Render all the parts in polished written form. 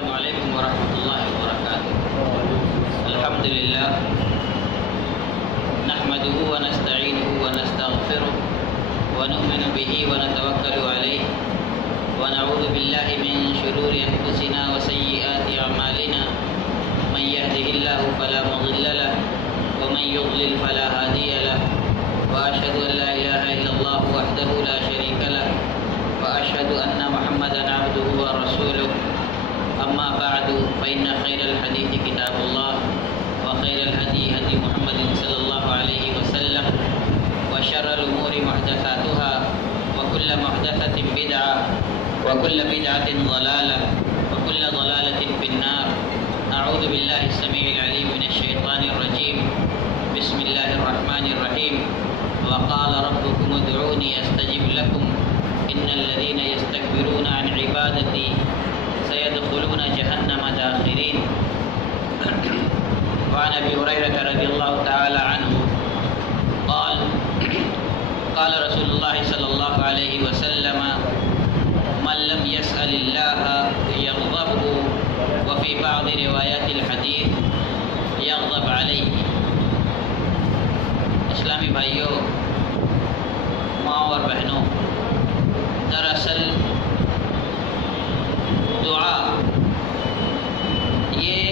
السلام علیکم ورحمۃ اللہ وبرکاتہ۔ الحمد للہ نحمده ونستعینه ونستغفره ونؤمن به ونتوکل علیہ ونعوذ باللہ من شرور انفسنا وسیئات اعمالنا من يهده الله فلا مضل له ومن يضلل فلا هادي له واشهد ان لا اله الا الله وحده لا شريك له واشهد ان محمدا عبده ورسوله اما بعد فان خير الحديث كتاب الله وخير الهدي هدي محمد صلى الله عليه وسلم وشر الامور محدثاتها وكل محدثة بدعة وكل بدعة ضلالة وكل ضلالة في النار۔ اعوذ بالله السميع العليم من الشيطان الرجيم، بسم الله الرحمن الرحيم۔ وقال ربكم ادعوني استجب لكم ان الذين يستكبرون عن عبادتي سيدخلون جهنم داخرين۔ وعن ابي هريرة رضي الله تعالى عنه قال قال رسول الله صلى الله عليه وسلم من لم يسأل الله يغضبه وفي بعض روايات الحديث يغضب عليه۔ اسلامی بھائیوں، ماں اور بہنوں، دراصل دعا یہ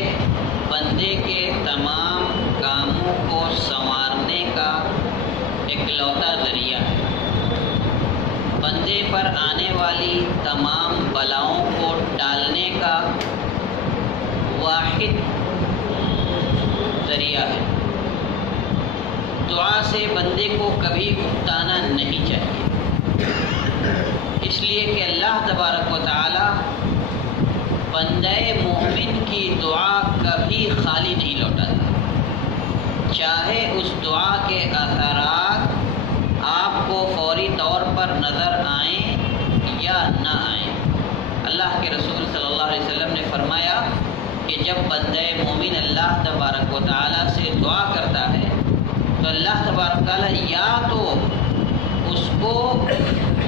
بندے کے تمام کاموں کو سنوارنے کا اکلوتا ذریعہ ہے، بندے پر آنے والی تمام بلاؤں کو ٹالنے کا واحد ذریعہ ہے۔ دعا سے بندے کو کبھی اکتانا نہیں چاہیے، اس لیے کہ اللہ تبارک و تعالی بندہ مومن کی دعا کبھی خالی نہیں لوٹاتا، چاہے اس دعا کے اثرات آپ کو فوری طور پر نظر آئیں یا نہ آئیں۔ اللہ کے رسول صلی اللہ علیہ وسلم نے فرمایا کہ جب بندہ مومن اللہ تبارک و تعالی سے دعا کرتا ہے تو اللہ تبارک و تعالی یا تو اس کو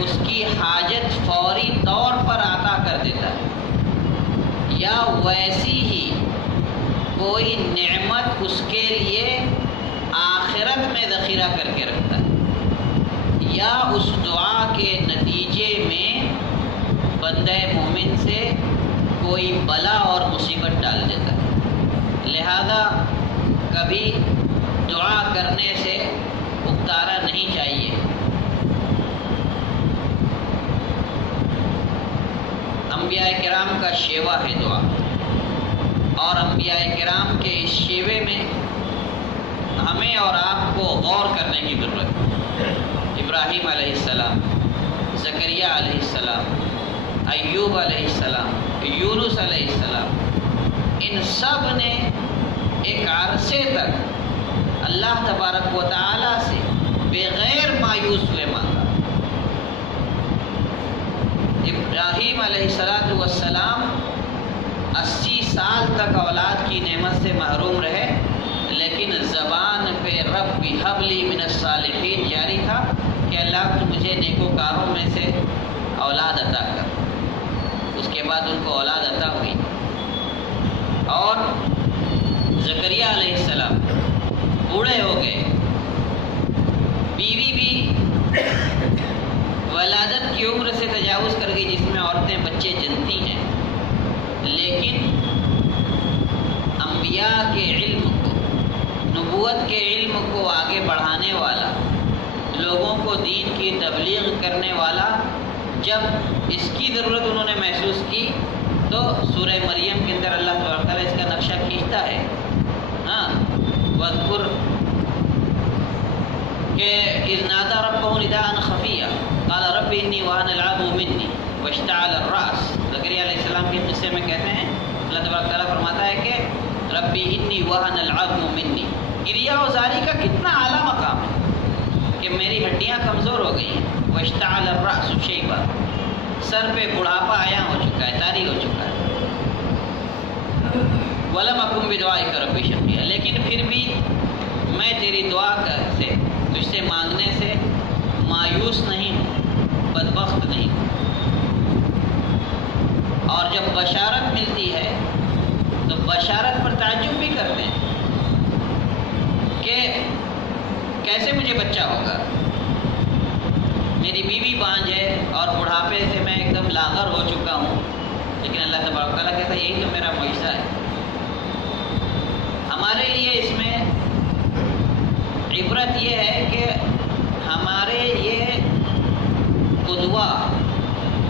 اس کی حاجت فوری طور پر عطا کر دیتا ہے، یا ویسی ہی کوئی نعمت اس کے لیے آخرت میں ذخیرہ کر کے رکھتا ہے، یا اس دعا کے نتیجے میں بندہ مومن سے کوئی بلا اور مصیبت ڈال دیتا ہے۔ لہذا کبھی دعا کرنے سے اکتارا نہیں چاہیے۔ انبیاء کرام کا شیوا ہے دعا، اور انبیاء کرام کے اس شیوے میں ہمیں اور آپ کو غور کرنے کی ضرورت ہے۔ ابراہیم علیہ السلام، زکریا علیہ السلام، ایوب علیہ السلام، یونس علیہ السلام، ان سب نے ایک عرصے تک اللہ تبارک و تعالی سے بغیر مایوس ہوئے مانگا۔ ابراہیم علیہ السلام 80 سال تک اولاد کی نعمت سے محروم رہے، لیکن زبان پہ رب هب لی من الصالحین جاری تھا کہ اللہ تو مجھے نیکوکاروں میں سے اولاد عطا کر۔ اس کے بعد ان کو اولاد عطا ہوئی۔ اور زکریا علیہ السلام بوڑھے ہو گئے، بیوی بھی ولادت کی عمر سے تجاوز کر گئی جس میں عورتیں بچے جنتی ہیں، لیکن انبیاء کے علم کو، نبوت کے علم کو آگے بڑھانے والا، لوگوں کو دین کی تبلیغ کرنے والا، جب اس کی ضرورت انہوں نے محسوس کی تو سورہ مریم کے اندر اللہ تبارک تعالیٰ اس کا نقشہ کھینچتا ہے۔ وَاذْكُرْ کہ اِذْ نَادَى رَبَّهُ نِدَاءً خَفِيًّا قَالَ رَبِّ إِنِّي وَهَنَ الْعَظْمُ مِنِّي وَاشْتَعَلَ الرَّأْسُ۔ زکریا علیہ السلام کے قصے میں کہتے ہیں، اللہ تبارک تعالیٰ فرماتا ہے کہ ربی انی وہن العظم منی، گریہ و زاری کا کتنا اعلیٰ مقام ہے کہ میری ہڈیاں کمزور ہو گئی ہیں۔ واشتعل الرأس شیبا، سر پہ بڑھاپا آیا ہو چکا ہے، طاری ہو چکا ہے۔ ولم اکن بدعائک ربی شقیا، لیکن پھر بھی میں تیری دعا سے، تجھ سے مانگنے سے مایوس نہیں ہوں، بدبخت نہیں ہوں۔ اور جب بشارت ملتی ہے کیسے مجھے بچہ ہوگا؟ میری بیوی بانجھ ہے اور بڑھاپے سے میں ایک دم لاغر ہو چکا ہوں، لیکن اللہ تبارک تعالیٰ کہتا ہے یہی تو میرا معجزہ ہے۔ ہمارے لیے اس میں عبرت یہ ہے کہ ہمارے یہ قدوہ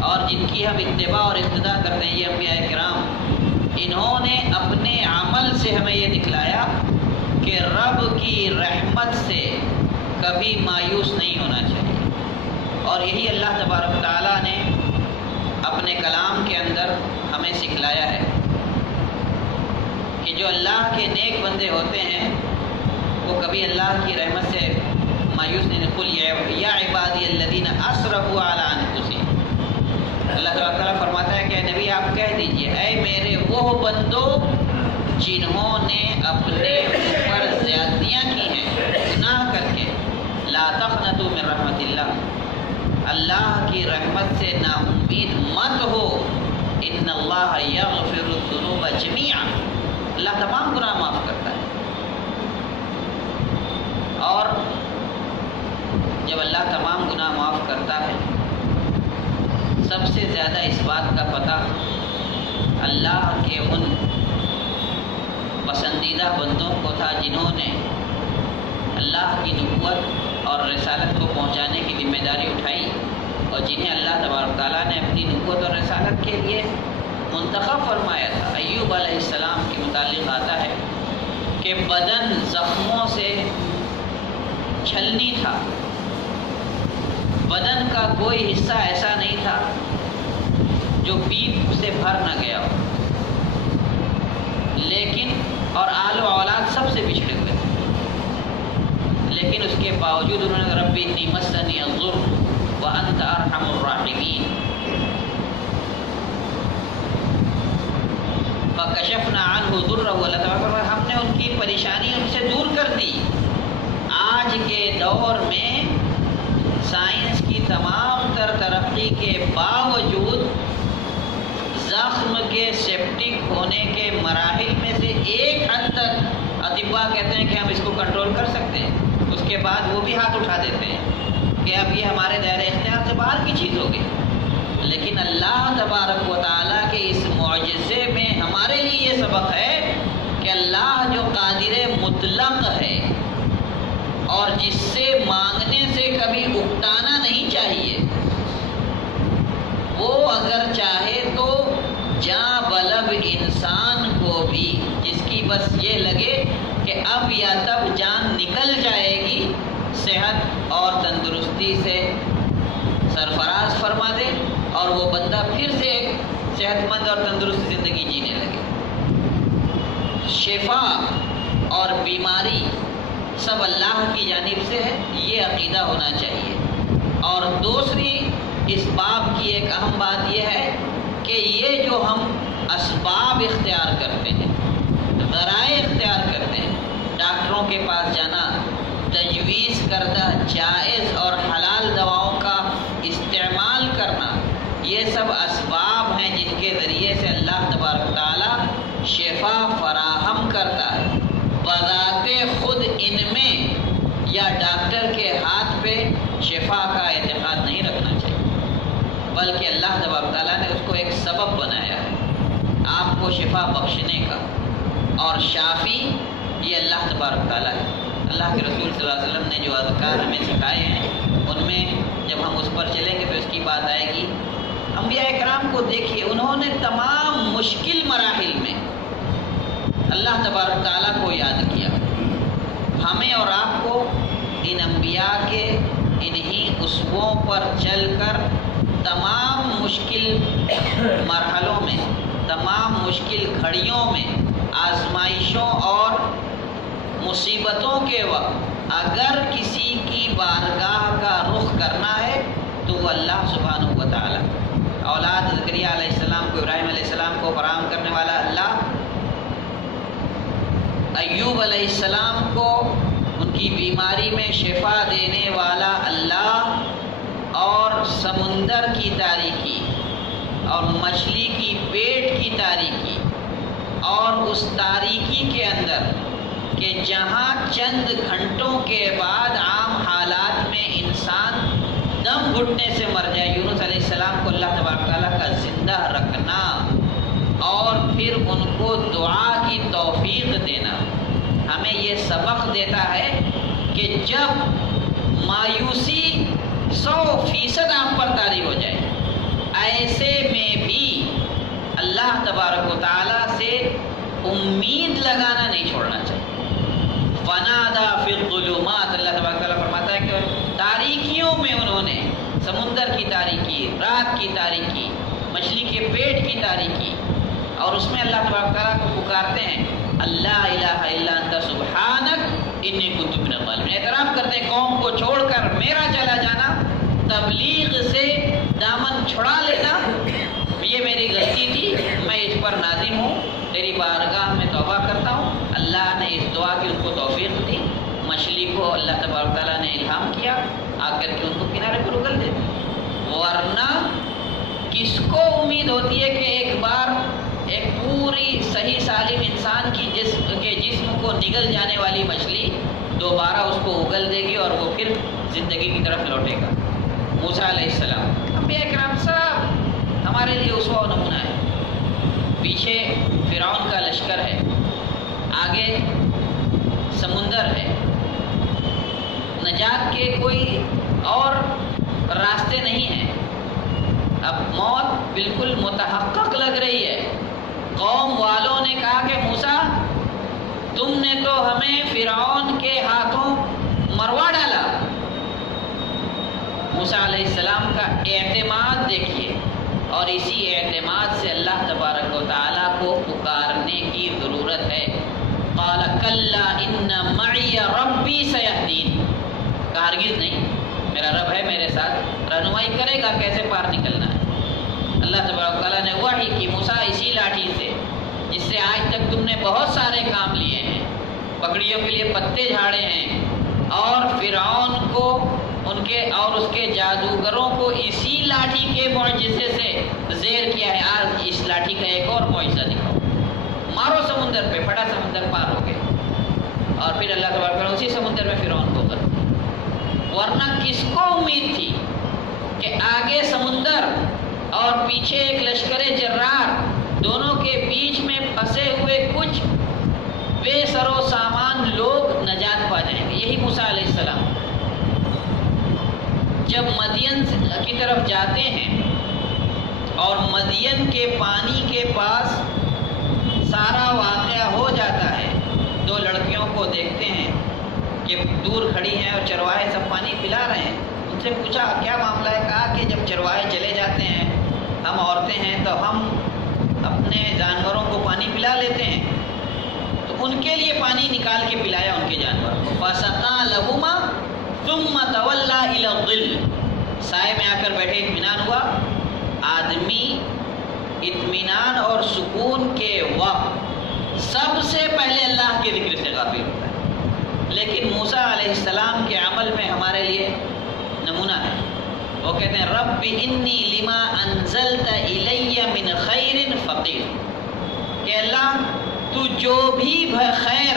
اور جن کی ہم اتباع اور اقتداء کرتے ہیں، یہ انبیاء کرام، انہوں نے اپنے عمل سے ہمیں یہ دکھلایا کہ رب کی رحمت سے کبھی مایوس نہیں ہونا چاہیے۔ اور یہی اللہ تبارک تعالیٰ نے اپنے کلام کے اندر ہمیں سکھلایا ہے کہ جو اللہ کے نیک بندے ہوتے ہیں وہ کبھی اللہ کی رحمت سے مایوس نہیں۔ قل یا عبادی الذین اسرفوا علی انفسہم، اللہ تعالیٰ فرماتا ہے کہ نبی آپ کہہ دیجئے اے میرے وہ بندو جنہوں نے اپنے اوپر زیادتیاں کی ہیں گناہ کر کے، لا تقنطوا من رحمت اللہ کی رحمت سے نا امید مت ہو، ان اللہ یغفر الذنوب جميعا، اللہ تمام گناہ معاف کرتا ہے۔ اور جب اللہ تمام گناہ معاف کرتا ہے، سب سے زیادہ اس بات کا پتہ اللہ کے ان پسندیدہ بندوں کو تھا جنہوں نے اللہ کی نبوت اور رسالت کو پہنچانے کی ذمہ داری اٹھائی، اور جنہیں اللہ تبارک تعالیٰ نے اپنی نبوت اور رسالت کے لیے منتخب فرمایا تھا۔ ایوب علیہ السلام کے متعلق آتا ہے کہ بدن زخموں سے چھلنی تھا، بدن کا کوئی حصہ ایسا نہیں تھا جو پیپ سے بھر نہ گیا ہو، لیکن اور آل و اولاد سب سے بچھڑے ہوئے تھے، لیکن اس کے باوجود انہوں نے ربی انی مسنی الضر وانت ارحم الراحمین فکشفنا عنہ ضرہ، اللہ تعالیٰ ہم نے ان کی پریشانی ان سے دور کر دی۔ آج کے دور میں سائنس کی تمام تر ترقی کے باوجود زخم کے سیپٹک ہونے کے مراحل میں سے ایک حد تک اطباء کہتے ہیں کہ ہم اس کو کنٹرول کر سکتے ہیں، اس کے بعد وہ بھی ہاتھ اٹھا دیتے ہیں کہ اب یہ ہمارے دائرۂ اختیار سے باہر کی چیز ہوگی۔ لیکن اللہ تبارک و تعالیٰ کے اس معجزے میں ہمارے لیے یہ سبق ہے کہ اللہ جو قادر مطلق ہے اور جس سے مانگنے سے کبھی اکتانا نہیں چاہیے، وہ اگر چاہے تو جاں بلب انسان کو بھی جس کی بس یہ لگے کہ اب یا تب جان نکل جائے گی، صحت اور تندرستی سے سرفراز فرما دے اور وہ بندہ پھر سے ایک صحت مند اور تندرست زندگی جینے لگے۔ شفا اور بیماری سب اللہ کی جانب سے ہے، یہ عقیدہ ہونا چاہیے۔ اور دوسری اس باب کی ایک اہم بات یہ ہے کہ یہ جو ہم اسباب اختیار کرتے ہیں، ذرائع اختیار کرتے ہیں، ڈاکٹروں کے پاس جانا، تجویز کردہ جائز اور حلال دواؤں کا استعمال کرنا، یہ سب اسباب ہیں جن کے ذریعے سے اللہ تبارک تعالیٰ شفا فراہم کرتا ہے۔ بذات خود ان میں یا ڈاکٹر کے ہاتھ پہ شفا کا اعتقاد نہیں رکھنا چاہیے، بلکہ اللہ تبارک تعالیٰ نے اس کو ایک سبب بنایا ہے آپ کو شفا بخشنے کا، اور شافی یہ اللہ تبارک تعالیٰ ہے۔ اللہ کے رسول صلی اللہ علیہ وسلم نے جو اذکار ہمیں سکھائے ہیں ان میں جب ہم اس پر چلیں گے تو اس کی بات آئے گی۔ انبیاء کرام کو دیکھیے، انہوں نے تمام مشکل مراحل میں اللہ تبارک تعالیٰ کو یاد کیا۔ ہمیں اور آپ کو ان انبیاء کے انہی اسووں پر چل کر تمام مشکل مرحلوں میں، تمام مشکل گھڑیوں میں، آزمائشوں اور مصیبتوں کے وقت اگر کسی کی بارگاہ کا رخ کرنا ہے تو وہ اللہ سبحانہ و تعالیٰ، اولاد زکریا علیہ السلام کو، ابراہیم علیہ السلام کو فراہم کرنے والا اللہ، ایوب علیہ السلام کو ان کی بیماری میں شفا دینے والا اللہ، اور سمندر کی تاریکی اور مچھلی کی پیٹ کی تاریکی اور اس تاریکی کے اندر کہ جہاں چند گھنٹوں کے بعد عام حالات میں انسان دم گھٹنے سے مر جائے، یونس علیہ السلام کو اللہ تبارک تعالیٰ کا زندہ رکھنا اور پھر ان کو دعا کی توفیق دینا ہمیں یہ سبق دیتا ہے کہ جب مایوسی 100% آپ پر طاری ہو جائے، ایسے میں بھی اللہ تبارک و تعالیٰ سے امید لگانا نہیں چھوڑنا چاہیے۔ فنادا فی الظلمات، اللہ تبارک تعالیٰ فرماتا ہے کہ تاریکیوں میں انہوں نے، سمندر کی تاریکی، رات کی تاریکی، مچھلی کے پیٹ کی تاریکی، اور اس میں اللہ تبارک تعالیٰ کو پکارتے ہیں اللہ الہ الا انت سبحانک انی کنت من الظالمین، اعتراف کرتے ہیں قوم کو چھوڑ کر میرا چلا جانا، تبلیغ سے دامن چھڑا لینا، یہ میری غلطی تھی، میں اس پر نادم ہوں، تیری بارگاہ میں توبہ کرتا ہوں۔ اللہ نے اس دعا کی ان کو توفیق دی، مچھلی کو اللہ تبارک تعالیٰ نے الہام کیا، آ کر کے ان کو کنارے پر اگل دے دی۔ ورنہ کس کو امید ہوتی ہے کہ ایک بار ایک پوری صحیح سالم انسان کی جسم کو نگل جانے والی مچھلی دوبارہ اس کو اگل دے گی اور وہ پھر زندگی کی طرف لوٹے گا؟ موسیٰ علیہ السلام، انبیاء کرام سب ہمارے لیے اسوہ و نمونہ ہے۔ پیچھے فرعون کا لشکر ہے، آگے سمندر ہے، نجات کے کوئی اور راستے نہیں ہیں، اب موت بالکل متحقق لگ رہی ہے۔ قوم والوں نے کہا کہ موسیٰ تم نے تو ہمیں فرعون کے ہاتھوں مروا ڈالا۔ موسیٰ علیہ السلام کا اعتماد دیکھیے، اور اسی اعتماد سے اللہ تبارک و تعالیٰ کو پکارنے کی ضرورت ہے۔ قال کلا ان معی ربی سیہدین، ہرگز نہیں، میرا رب ہے میرے ساتھ، رہنمائی کرے گا کیسے پار نکلنا ہے۔ اللہ تبارک و تعالیٰ نے وحی کی موسیٰ اسی لاٹھی سے جس سے آج تک تم نے بہت سارے کام لیے ہیں، بکریوں کے لیے پتے جھاڑے ہیں، اور فرعون کو ان کے اور اس کے جادوگروں کو اسی لاٹھی کے معجزے سے زیر کیا ہے۔ آج اس لاٹھی کا ایک اور معجزہ دکھاؤ، مارو سمندر پہ، پھٹا سمندر پار ہو گئے، اور پھر اللہ تبارک تعالیٰ اسی سمندر میں فرعون کو کر۔ ورنہ کس کو امید تھی کہ آگے سمندر اور پیچھے ایک لشکر جرار، دونوں کے بیچ میں پھنسے ہوئے کچھ بے سر و سامان لوگ نجات پا جائیں گے؟ یہی موسیٰ علیہ السلام جب مدین کی طرف جاتے ہیں اور مدین کے پانی کے پاس سارا واقعہ ہو جاتا ہے، دو لڑکیوں کو دیکھتے ہیں کہ دور کھڑی ہیں اور چرواہے سب پانی پلا رہے ہیں، ان سے پوچھا کیا معاملہ ہے؟ کہا کہ جب چرواہے چلے جاتے ہیں، ہم عورتیں ہیں تو ہم اپنے جانوروں کو پانی پلا لیتے ہیں، تو ان کے لیے پانی نکال کے پلایا ان کے جانوروں کو۔ فَسَقَىٰ لَهُمَا ثُمَّ تَوَلَّىٰ إِلَى الظِّلِّ، سائے میں آ کر بیٹھے، اطمینان ہوا۔ آدمی اطمینان اور سکون کے وقت سب سے پہلے اللہ کے ذکر سے غافل ہوتا ہے، لیکن موسیٰ علیہ السلام کے عمل میں ہمارے لیے نمونہ ہے۔ وہ کہتے ہیں رب انی لما انزلت الی من خیر فقیر، کہ اللہ تو جو بھی خیر،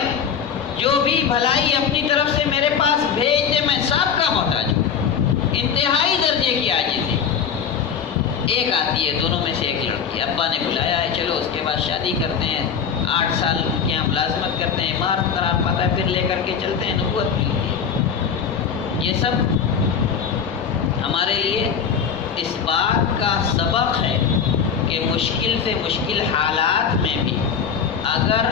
جو بھی بھلائی اپنی طرف سے میرے پاس بھیج دے، میں سب کا محتاج ہوں۔ انتہائی درجے کی عاجزی۔ ایک آتی ہے، دونوں میں سے ایک لڑکی، ابا نے بلایا ہے، چلو اس کے بعد شادی کرتے ہیں، 8 سال کے یہاں ملازمت کرتے ہیں، عمارت قرار پاتا ہے، پھر لے کر کے چلتے ہیں، نبوت ملتی ہے۔ یہ سب ہمارے لیے اس بات کا سبق ہے کہ مشکل سے مشکل حالات میں بھی اگر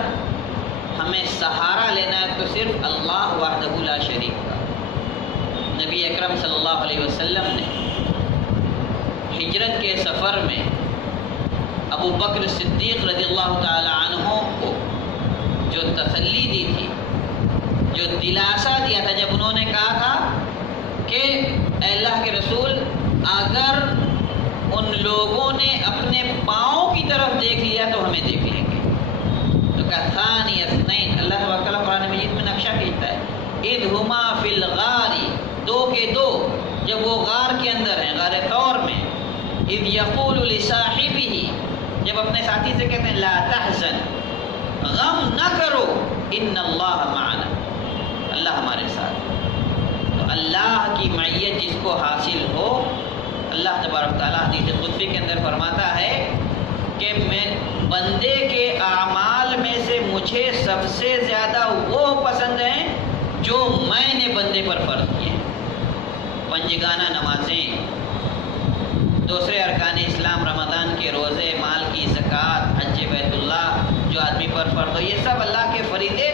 ہمیں سہارا لینا ہے تو صرف اللہ وحدہ لا شریک کا۔ نبی اکرم صلی اللہ علیہ وسلم نے ہجرت کے سفر میں ابو بکر صدیق رضی اللہ تعالی عنہ کو جو تسلی دی تھی، جو دلاسا دیا تھا، جب انہوں نے کہا تھا کہ اے اللہ کے رسول اگر ان لوگوں نے اپنے پاؤں کی طرف دیکھ لیا تو ہمیں دیکھ لیں گے، تو کہا ثانی اثنین، اللہ تعالیٰ قرآن مجید میں نقشہ کھینچتا ہے، اذ ہما فی الغار، دو کے دو، جب وہ غار کے اندر ہیں، غار ثور میں، اذ یقول لصاحبہ، جب اپنے ساتھی سے کہتے ہیں لا تحزن، غم نہ کرو، ان اللہ معنا، اللہ ہمارے ساتھ۔ تو اللہ کی معیت جس کو حاصل ہو، اللہ تبارک تعالیٰ حدیث قدسی کے اندر فرماتا ہے کہ میں بندے کے اعمال میں سے مجھے سب سے زیادہ وہ پسند ہیں جو میں نے بندے پر فرض کیے، پنجگانہ نمازیں، دوسرے ارکان اسلام، رمضان کے روزے، مال کی زکوٰۃ، حج بیت اللہ جو آدمی پر فرض ہو، یہ سب اللہ کے فریضے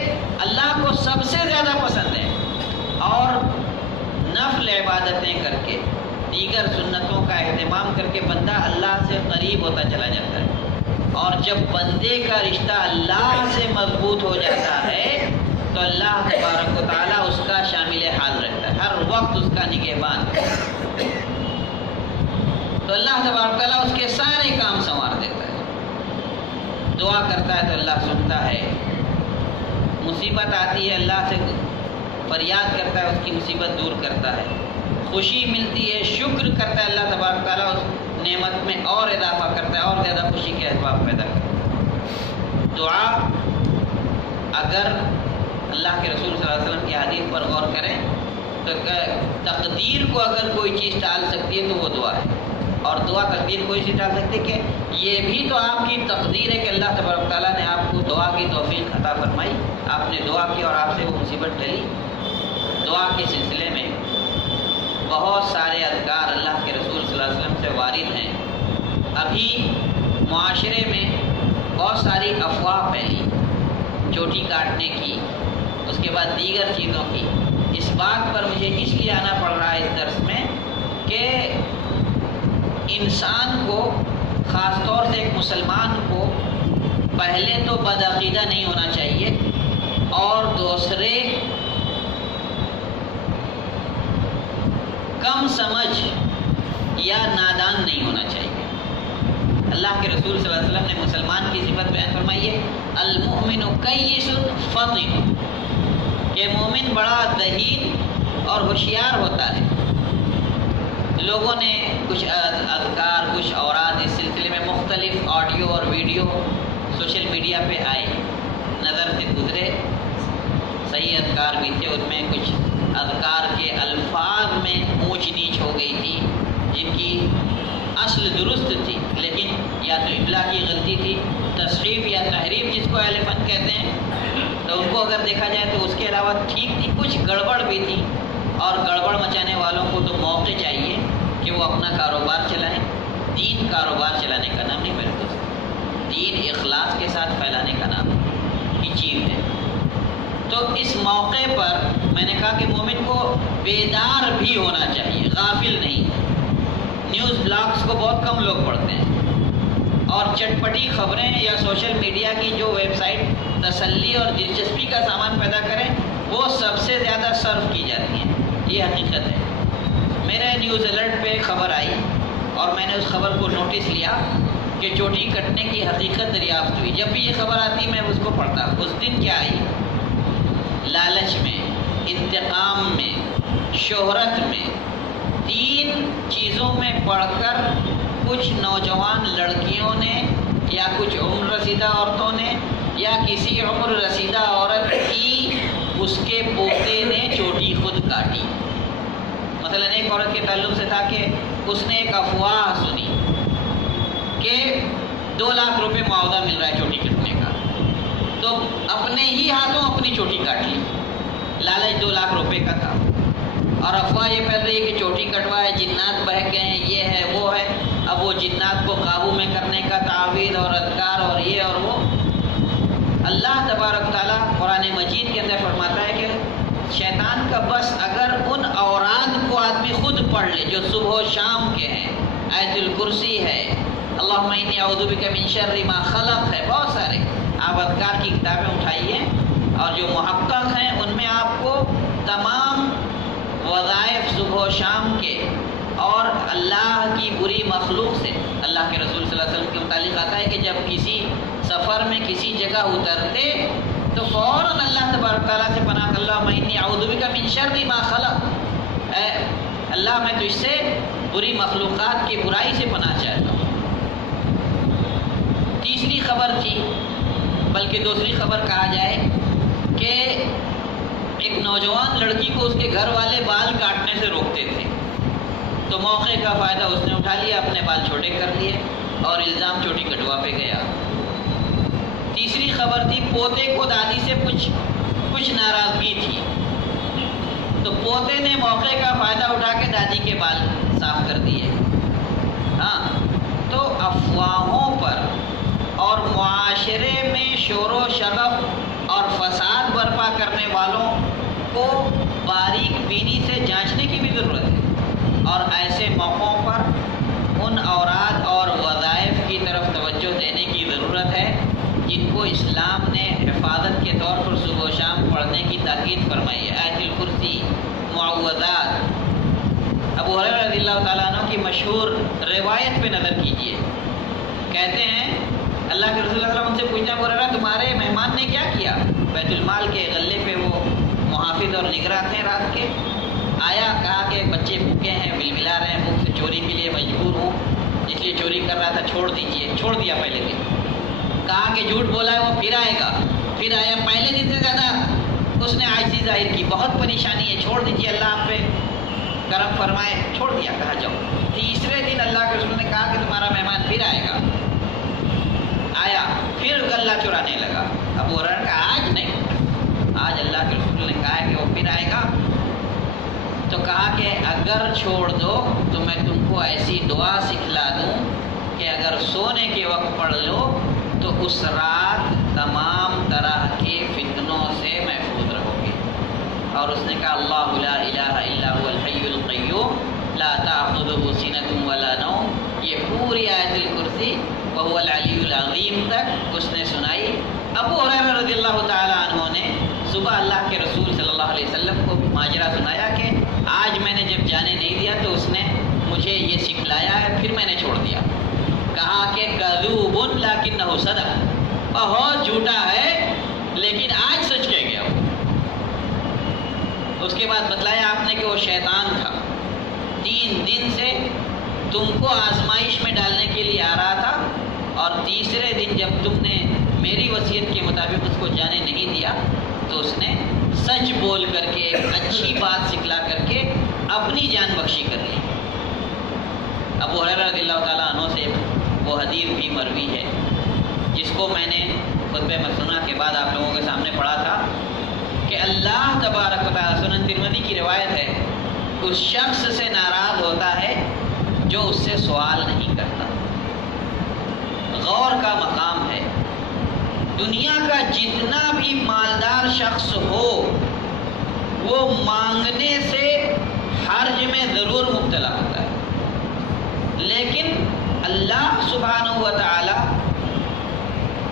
اللہ کو سب سے زیادہ پسند ہیں۔ اور نفل عبادتیں کر کے، دیگر سنتوں کا اہتمام کر کے بندہ اللہ سے قریب ہوتا چلا جاتا ہے، اور جب بندے کا رشتہ اللہ سے مضبوط ہو جاتا ہے تو اللہ تبارک و تعالیٰ اس کا شامل حال رہتا ہے، ہر وقت اس کا نگہبان ہے، تو اللہ تبارک و تعالیٰ اس کے سارے کام سنوار دیتا ہے۔ دعا کرتا ہے تو اللہ سنتا ہے، مصیبت آتی ہے اللہ سے فریاد کرتا ہے، اس کی مصیبت دور کرتا ہے، خوشی ملتی ہے شکر کرتا ہے اللہ تبارک تعالیٰ، اس نعمت میں اور اضافہ کرتا ہے اور زیادہ خوشی کے اسباب پیدا کرتا ہے۔ دعا اگر اللہ کے رسول صلی اللہ علیہ وسلم کی حدیث پر غور کریں تو تقدیر کو اگر کوئی چیز ٹال سکتی ہے تو وہ دعا ہے، اور دعا تقدیر کوئی چیز ٹال سکتی ہے کہ یہ بھی تو آپ کی تقدیر ہے کہ اللہ تبارک تعالیٰ نے آپ کو دعا کی توفیق عطا فرمائی، آپ نے دعا کی اور آپ سے وہ مصیبت ٹلی۔ دعا کے سلسلے میں بہت سارے اذکار اللہ کے رسول صلی اللہ علیہ وسلم سے وارد ہیں۔ ابھی معاشرے میں بہت ساری افواہ پھیلی، چوٹی کاٹنے کی، اس کے بعد دیگر چیزوں کی۔ اس بات پر مجھے اس لیے آنا پڑ رہا ہے اس درس میں کہ انسان کو، خاص طور سے ایک مسلمان کو، پہلے تو بدعقیدہ نہیں ہونا چاہیے، اور دوسرے کم سمجھ یا نادان نہیں ہونا چاہیے۔ اللہ کے رسول صلی اللہ علیہ وسلم نے مسلمان کی صفت بیان فرمائی ہے، المؤمن کیس فطن، کہ مومن بڑا ذہین اور ہوشیار ہوتا ہے۔ لوگوں نے کچھ اذکار، کچھ اوراد اس سلسلے میں مختلف آڈیو اور ویڈیو سوشل میڈیا پہ آئے، نظر سے گزرے، صحیح اذکار بھی تھے، ان میں کچھ اذکار کے الفاظ میں اونچ نیچ ہو گئی تھی جن کی اصل درست تھی، لیکن یا تو ابلاغ کی غلطی تھی، تصریف یا تحریف جس کو اہل فن کہتے ہیں، تو ان کو اگر دیکھا جائے تو اس کے علاوہ ٹھیک تھی، کچھ گڑبڑ بھی تھی، اور گڑبڑ مچانے والوں کو تو موقع چاہیے کہ وہ اپنا کاروبار چلائیں۔ دین کاروبار چلانے کا نام نہیں میرے دوست، دین اخلاص کے ساتھ پھیلانے کا نام کی چیز ہے۔ تو اس موقع پر میں نے کہا کہ مومن کو بیدار بھی ہونا چاہیے، غافل نہیں۔ نیوز بلاگز کو بہت کم لوگ پڑھتے ہیں، اور چٹپٹی خبریں یا سوشل میڈیا کی جو ویب سائٹ تسلی اور دلچسپی کا سامان پیدا کریں وہ سب سے زیادہ سرو کی جاتی ہیں، یہ حقیقت ہے۔ میرے نیوز الرٹ پہ خبر آئی اور میں نے اس خبر کو نوٹس لیا کہ چوٹی کٹنے کی حقیقت دریافت ہوئی۔ جب بھی یہ خبر آتی میں اس کو پڑھتا۔ اس دن کیا آئی؟ لالچ میں، انتقام میں، شہرت میں، تین چیزوں میں پڑھ کر کچھ نوجوان لڑکیوں نے یا کچھ عمر رسیدہ عورتوں نے یا کسی عمر رسیدہ عورت کی اس کے پوتے نے چوٹی خود کاٹی۔ مثلا ایک عورت کے تعلق سے تھا کہ اس نے ایک افواہ سنی کہ 2 لاکھ روپے معاوضہ مل رہا ہے چوٹی کٹنے کا، تو اپنے ہی ہاتھوں اپنی چوٹی کاٹ لی۔ لالچ 2 لاکھ روپے کا تھا، اور افواہ یہ پھیل رہی ہے کہ چوٹی کٹوائے، جنات بہک گئے ہیں، یہ ہے وہ ہے۔ اب وہ جنات کو قابو میں کرنے کا تعویذ اور اذکار اور یہ اور وہ۔ اللہ تبارک تعالیٰ قرآن مجید کے اندر فرماتا ہے کہ شیطان کا بس اگر ان اوراد کو آدمی خود پڑھ لے جو صبح و شام کے ہیں، آیت الکرسی ہے، اللہم انی اعوذ بک من شر ما خلق ہے، بہت سارے آپ اذکار کی کتابیں اٹھائیے، اور جو محقق ہیں ان میں آپ کو تمام وظائف صبح و شام کے اور اللہ کی بری مخلوق سے، اللہ کے رسول صلی اللہ علیہ وسلم کے متعلق آتا ہے کہ جب کسی سفر میں کسی جگہ اترتے تو فوراً اللہ تبارک تعالیٰ سے پناہ، اللہم انی اعوذ بک من شر ما خلق، اے اللہ میں تجھ سے بری مخلوقات کی برائی سے پناہ چاہتا ہوں۔ تیسری خبر تھی بلکہ دوسری خبر کہا جائے کہ ایک نوجوان لڑکی کو اس کے گھر والے بال کاٹنے سے روکتے تھے، تو موقع کا فائدہ اس نے اٹھا لیا، اپنے بال چھوٹے کر لیے اور الزام چوٹی کٹوا پہ گیا۔ تیسری خبر تھی پوتے کو دادی سے کچھ ناراضگی تھی، تو پوتے نے موقع کا فائدہ اٹھا کے دادی کے بال صاف کر دیے۔ ہاں، تو افواہوں پر اور معاشرے میں شور و شغف اور فساد برپا کرنے والوں کو باریک بینی سے جانچنے کی بھی ضرورت ہے، اور ایسے موقعوں پر ان اوراد اور وظائف کی طرف توجہ دینے کی ضرورت ہے جن کو اسلام نے حفاظت کے طور پر صبح و شام پڑھنے کی تاکید فرمائی ہے۔ آیت الکرسی، معوذات۔ ابو ہریرہ رضی اللہ تعالیٰ عنہ کی مشہور روایت پہ نظر کیجیے، کہتے ہیں اللہ کے رسول اللہ علیہ وسلم سے پوچھنا ابو ہریرہ تمہارے مہمان نے کیا کیا؟ بیت المال کے غلے پہ وہ محافظ اور نگراں تھے رات کے، آیا کہا کہ بچے بھوکے ہیں، ملا رہے ہیں، بھوک سے چوری کے لیے مجبور ہوں، اس لیے چوری کر رہا تھا، چھوڑ دیجیے۔ چھوڑ دیا پہلے دن، کہا کہ جھوٹ بولا ہے وہ پھر آئے گا، پھر آیا، پہلے دن سے زیادہ اس نے عاجزی ظاہر کی، بہت پریشانی ہے، چھوڑ دیجیے، اللہ آپ پہ کرم فرمائے، چھوڑ دیا، کہا جاؤ۔ تیسرے دن اللہ کے رسول نے کہا کہ تمہارا مہمان پھر آئے گا، آیا، پھر غلہ چرانے لگا۔ ابو ہریرہ کہا آج نہیں، آج اللہ کے رسول نے کہا ہے کہ وہ پھر آئے گا، تو کہا کہ اگر چھوڑ دو تو میں تم کو ایسی دعا سکھلا دوں کہ اگر سونے کے وقت پڑھ لو تو اس رات تمام طرح کے فتنوں سے محفوظ رہو گے۔ اور اس نے کہا اللہ لا الہ الا هو الحی القیوم لا تأخذہ سنۃ ولا نوم، یہ پوری آیت الکرسی وهو العلی العظیم تک اس نے سنائی۔ ابو ہریرہ رضی اللہ تعالیٰ عنہ نے صبح اللہ کے رسول صلی اللہ علیہ وسلم کو ماجرا سنایا کہ آج میں نے جب جانے نہیں دیا تو اس نے مجھے یہ سکھلایا ہے، پھر میں نے چھوڑ دیا۔ کہا کہ کذوب لکنہ صدق، بہت جھوٹا ہے لیکن آج سچ کہہ گیا وہ۔ اس کے بعد بتلایا آپ نے کہ وہ شیطان تھا، 3 دن سے تم کو آزمائش میں ڈالنے کے لیے آ رہا تھا، اور تیسرے دن جب تم نے میری وصیت کے مطابق اس کو جانے نہیں دیا تو اس نے سچ بول کر کے ایک اچھی بات سکھلا کر کے اپنی جان بخشی کر لی۔ ابو ہریرہ رضی اللہ تعالیٰ عنہ سے وہ حدیث بھی مروی ہے جس کو میں نے خطبہ مسنونہ کے بعد آپ لوگوں کے سامنے پڑھا تھا کہ اللہ تبارک و تعالیٰ، سنن ترمذی کی روایت ہے، اس شخص سے ناراض ہوتا ہے جو اس سے سوال نہیں کرتا۔ غور کا مقام ہے، دنیا کا جتنا بھی مالدار شخص ہو وہ مانگنے سے حرج میں ضرور مبتلا ہوتا ہے، لیکن اللہ سبحانہ و تعالی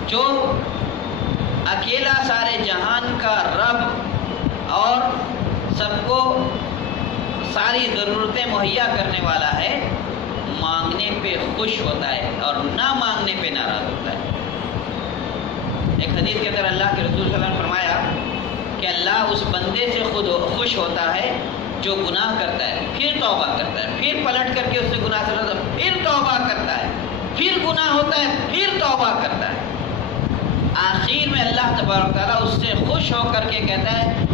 جو اکیلا سارے جہان کا رب اور سب کو ساری ضرورتیں مہیا کرنے والا ہے، مانگنے پہ خوش ہوتا ہے اور نہ مانگنے پہ ناراض ہوتا ہے۔ ایک حدیث کے اندر اللہ کے رسول صلی اللہ علیہ وسلم نے فرمایا کہ اللہ اس بندے سے خود خوش ہوتا ہے جو گناہ کرتا ہے، پھر توبہ کرتا ہے، پھر پلٹ کر کے اس سے گناہ سے لوٹتا ہے، پھر توبہ کرتا ہے، پھر گناہ ہوتا ہے، پھر توبہ کرتا ہے۔ آخر میں اللہ تبارک تعالیٰ اس سے خوش ہو کر کے کہتا ہے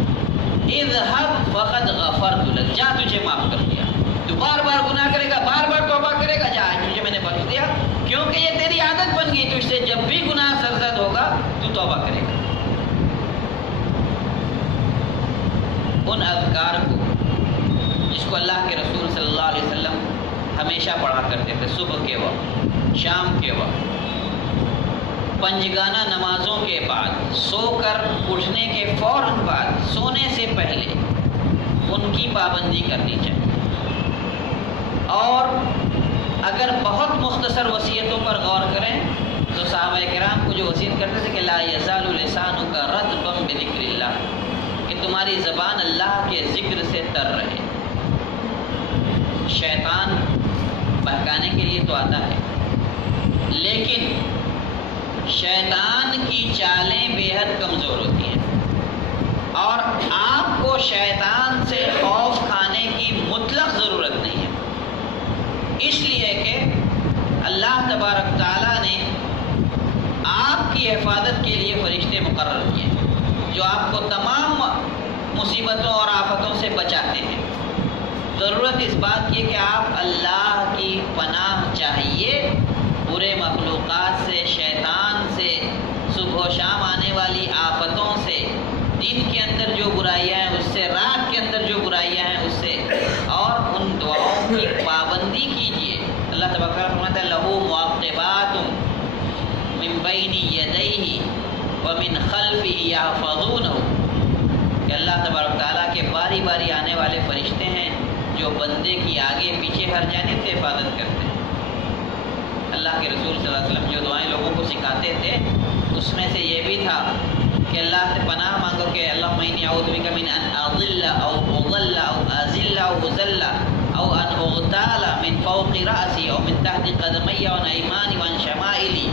اذهب فقد غفرت لك، جا تجھے معاف کر دیا۔ تو بار بار گناہ کرے گا، بار بار توبہ کرے گا، جا تجھے میں نے بخش دیا، کیونکہ یہ تیری عادت بن گئی، تجھ سے جب بھی گناہ سرزد ہوگا تو توبہ کرے گا۔ ان اذکار کو جس کو اللہ کے رسول صلی اللہ علیہ وسلم ہمیشہ پڑھا کرتے تھے، صبح کے وقت، شام کے وقت، پنجگانہ نمازوں کے بعد، سو کر اٹھنے کے فوراً بعد، سونے سے پہلے ان کی پابندی کرنی چاہیے۔ اور اگر بہت مختصر وصیتوں پر غور کریں تو صحابہ کرام کو جو وصیت کرتے تھے کہ لا یزال لسانک رطبا بذکر اللہ، کہ تمہاری زبان اللہ کے ذکر سے تر رہے۔ شیطان بہکانے کے لیے تو آتا ہے، لیکن شیطان کی چالیں بے حد کمزور ہوتی ہیں، اور آپ کو شیطان سے خوف کھانے کی مطلق ضرورت نہیں ہے، اس لیے کہ اللہ تبارک تعالیٰ نے آپ کی حفاظت کے لیے فرشتے مقرر کیے جو آپ کو تمام مصیبتوں اور آفتوں سے بچاتے ہیں۔ ضرورت اس بات کی ہے کہ آپ اللہ کی پناہ چاہیے برے مخلوقات سے، شیطان سے، صبح و شام آنے والی آفتوں سے، دن کے اندر جو برائیاں ہیں اس سے، رات کے اندر جو برائیاں ہیں اس سے، اور ان دعاؤں کی پابندی کیجیے۔ اللہ تبارک و تعالیٰ فرماتا ہے لَهُ مُعَقِّبَاتٌ مِّن بَيْنِ يَدَيْهِ وَمِنْ خَلْفِهِ يَحْفَظُونَهُ کہ اللہ تبارک و تعالیٰ کے باری باری آنے والے فرشتے ہیں جو بندے کی آگے پیچھے ہر جانب سے حفاظت کرتے ہیں۔ اللہ کے رسول صلی اللہ علیہ وسلم جو دعائیں لوگوں کو سکھاتے تھے اس میں سے یہ بھی تھا کہ اللہ سے پناہ مانگو کہ اللہم انی اعوذ بک من ان اضل او اضل او ازل او ازل او ان اغتال من فوق رأسی او من تحت قدمی او عن ایمانی وعن شمائلی،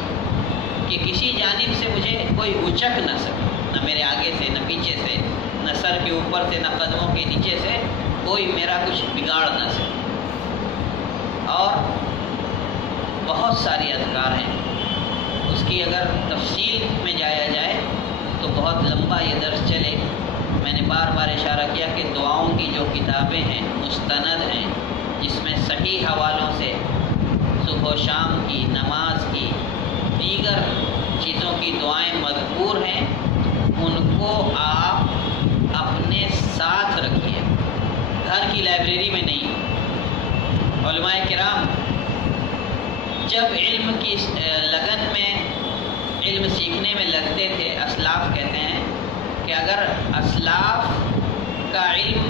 کہ کسی جانب سے مجھے کوئی اچک نہ سکے، نہ میرے آگے سے، نہ پیچھے سے، نہ سر کے اوپر سے، نہ قدموں کے نیچے سے کوئی میرا کچھ بگاڑ نہ سکے۔ اور بہت ساری اذکار ہیں، اس کی اگر تفصیل میں جایا جائے تو بہت لمبا یہ درس چلے۔ میں نے بار بار اشارہ کیا کہ دعاؤں کی جو کتابیں ہیں مستند ہیں، جس میں صحیح حوالوں سے صبح و شام کی، نماز کی، دیگر چیزوں کی دعائیں مذکور ہیں، ان کو آپ اپنے ساتھ رکھیے، گھر کی لائبریری میں نہیں۔ علماء کرام جب علم کی لگن میں، علم سیکھنے میں لگتے تھے، اسلاف کہتے ہیں کہ اگر اسلاف کا علم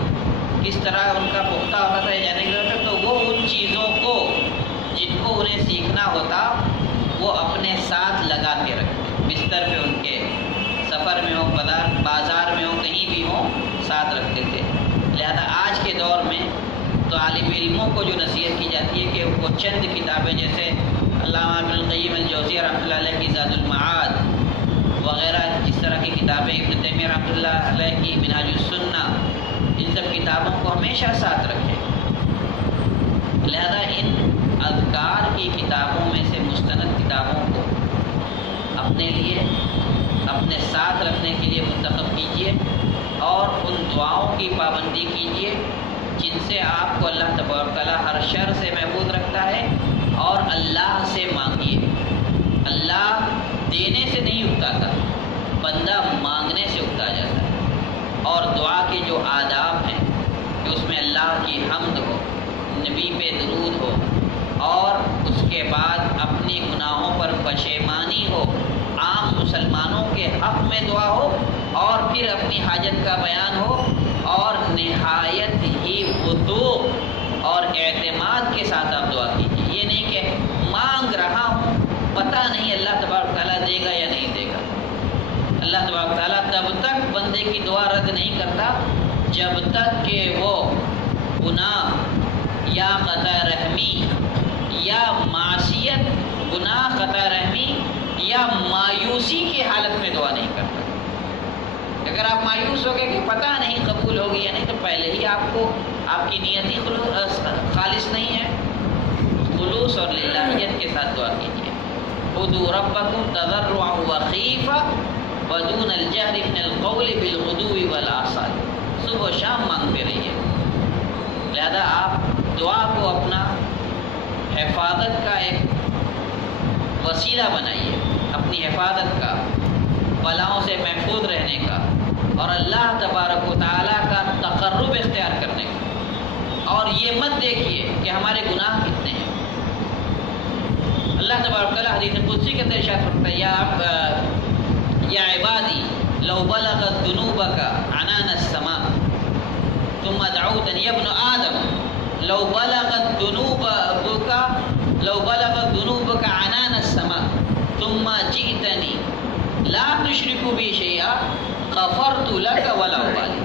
کس طرح ان کا پختہ ہوتا تھا یہ جانے کے لیے، تو وہ ان چیزوں کو جن کو انہیں سیکھنا ہوتا وہ اپنے ساتھ لگا کے رکھتے، بستر پہ ان کے، سفر میں ہو، بازار میں ہو، کہیں بھی ہو، ساتھ رکھتے تھے۔ لہذا آج کے دور میں طالب علموں کو جو نصیحت کی جاتی ہے کہ وہ چند کتابیں جیسے علامہ ابن القیم الجوزیہ رحمۃ اللہ علیہ کی زاد المعاد وغیرہ، اس طرح کی کتابیں، ابن تیمیہ رحمۃ اللہ علیہ کی منہاج السنہ، ان سب کتابوں کو ہمیشہ ساتھ رکھیں۔ لہذا ان اذکار کی کتابوں میں سے مستند کتابوں کو اپنے لیے، اپنے ساتھ رکھنے کے لیے منتخب کیجیے، اور ان دعاؤں کی پابندی کیجیے جن سے آپ کو اللہ تبارک و تعالیٰ ہر شر سے محفوظ رکھتا ہے، اور اللہ سے مانگیے۔ اللہ دینے سے نہیں اکتاتا، بندہ مانگنے سے اکتا جاتا ہے۔ اور دعا کے جو آداب ہیں کہ اس میں اللہ کی حمد ہو، نبی پہ درود ہو، اور اس کے بعد اپنے گناہوں پر پشیمانی ہو، عام مسلمانوں کے حق میں دعا ہو، اور پھر اپنی حاجت کا بیان ہو، اور نہایت ہی خضوع اور اعتماد کے ساتھ آپ دعا کیجیے۔ یہ نہیں کہ مانگ رہا ہوں، پتہ نہیں اللہ تبارک تعالیٰ دے گا یا نہیں دے گا۔ اللہ تبارک تعالیٰ تب تک بندے کی دعا رد نہیں کرتا جب تک کہ وہ گناہ یا قطع رحمی یا معصیت، گناہ، قطع رحمی یا مایوسی کی حالت میں دعا نہیں کرتا۔ اگر آپ مایوس ہو گئے کہ پتہ نہیں قبول ہوگی یا نہیں، تو پہلے ہی آپ کو، آپ کی نیت ہی خالص نہیں ہے۔ خلوص اور للہیت کے ساتھ دعا کیجیے۔ ادعوا ربکم تضرعا وخیفا ودون الجہر من القول بالغدو والآصال، صبح و شام مانگتے رہیے۔ لہذا آپ دعا کو اپنا حفاظت کا ایک وسیلہ بنائیے، اپنی حفاظت کا، بلاؤں سے محفوظ رہنے کا، اور اللہ تبارک و تعالیٰ کا تقرب اختیار کرنے کا۔ اور یہ مت دیکھیے کہ ہمارے گناہ کتنے ہیں۔ اللہ تبارک و تعالیٰ حدیث قدسی کے اندر ارشاد فرماتا ہے یا عبادی لو بلغت ذنوبک عنان السماء ثم دعوتنی ابن آدم لو بلغت ذنوبک عنان السماء ثم جئتنی لا تشرک بی شیئا غفرت لک ولا ابالی،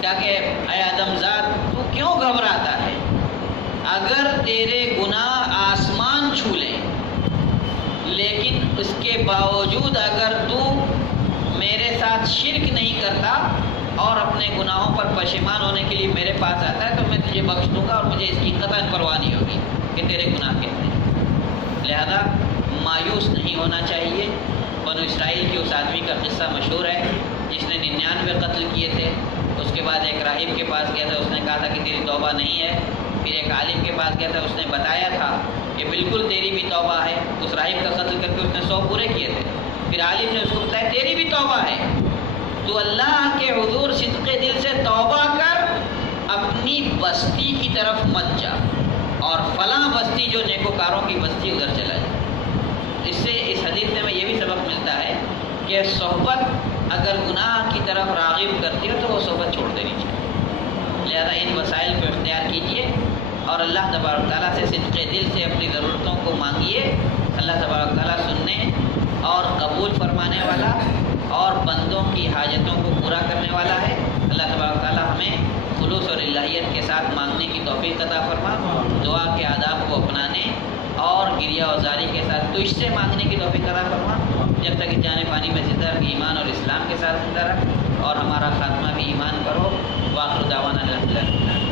کہ اے آدم ذات تو کیوں گھبراتا ہے؟ اگر تیرے گناہ آسمان چھو لیں، لیکن اس کے باوجود اگر تو میرے ساتھ شرک نہیں کرتا اور اپنے گناہوں پر پشیمان ہونے کے لیے میرے پاس آتا ہے، تو میں تجھے بخش دوں گا، اور مجھے اس کی قطعاً پرواہ نہیں ہوگی کہ تیرے گناہ کتنے ہیں۔ لہذا مایوس نہیں ہونا چاہیے، بنو اسرائیل کی اس آدمی کا قصہ مشہور ہے جس نے 99 قتل کیے تھے. اس کے بعد ایک راہب کے پاس گیا تھا, اس نے کہا تھا کہ تیری توبہ نہیں ہے. پھر ایک عالم کے پاس گیا تھا, اس نے بتایا تھا کہ بالکل تیری بھی توبہ ہے. اس راہب کا قتل کر کے اس نے 100 پورے کیے تھے. پھر عالم نے اس کو بتایا تیری بھی توبہ ہے, تو اللہ کے حضور صدق دل سے توبہ کر, اپنی بستی کی طرف مت جا, اور فلاں بستی جو نیکوکاروں کی بستی ادھر چلا جائے. اس سے اس حدیث سے ہمیں یہ بھی سبق ملتا ہے کہ صحبت اگر گناہ کی طرف راغب کرتی ہے تو وہ صحبت چھوڑ دینی چاہیے. لہذا ان وسائل کو اختیار کیجیے اور اللہ تبارک تعالیٰ سے صدق دل سے اپنی ضرورتوں کو مانگیے. اللہ تبارک تعالیٰ سننے اور قبول فرمانے والا اور بندوں کی حاجتوں کو پورا کرنے والا ہے. اللہ تبارک تعالیٰ ہمیں خلوص اور الہیت کے ساتھ مانگنے کی توفیق عطا فرما, دعا کے آداب کو اپنانے اور گریہ و زاری کے ساتھ تجھ سے مانگنے کی توفیق عطا فرما. جب تک اس جان فانی میں زندہ رکھ, ایمان اور اسلام کے ساتھ زندہ رکھ, اور ہمارا خاتمہ بھی ایمان کرو. وآخر دعوانا الحمدللہ.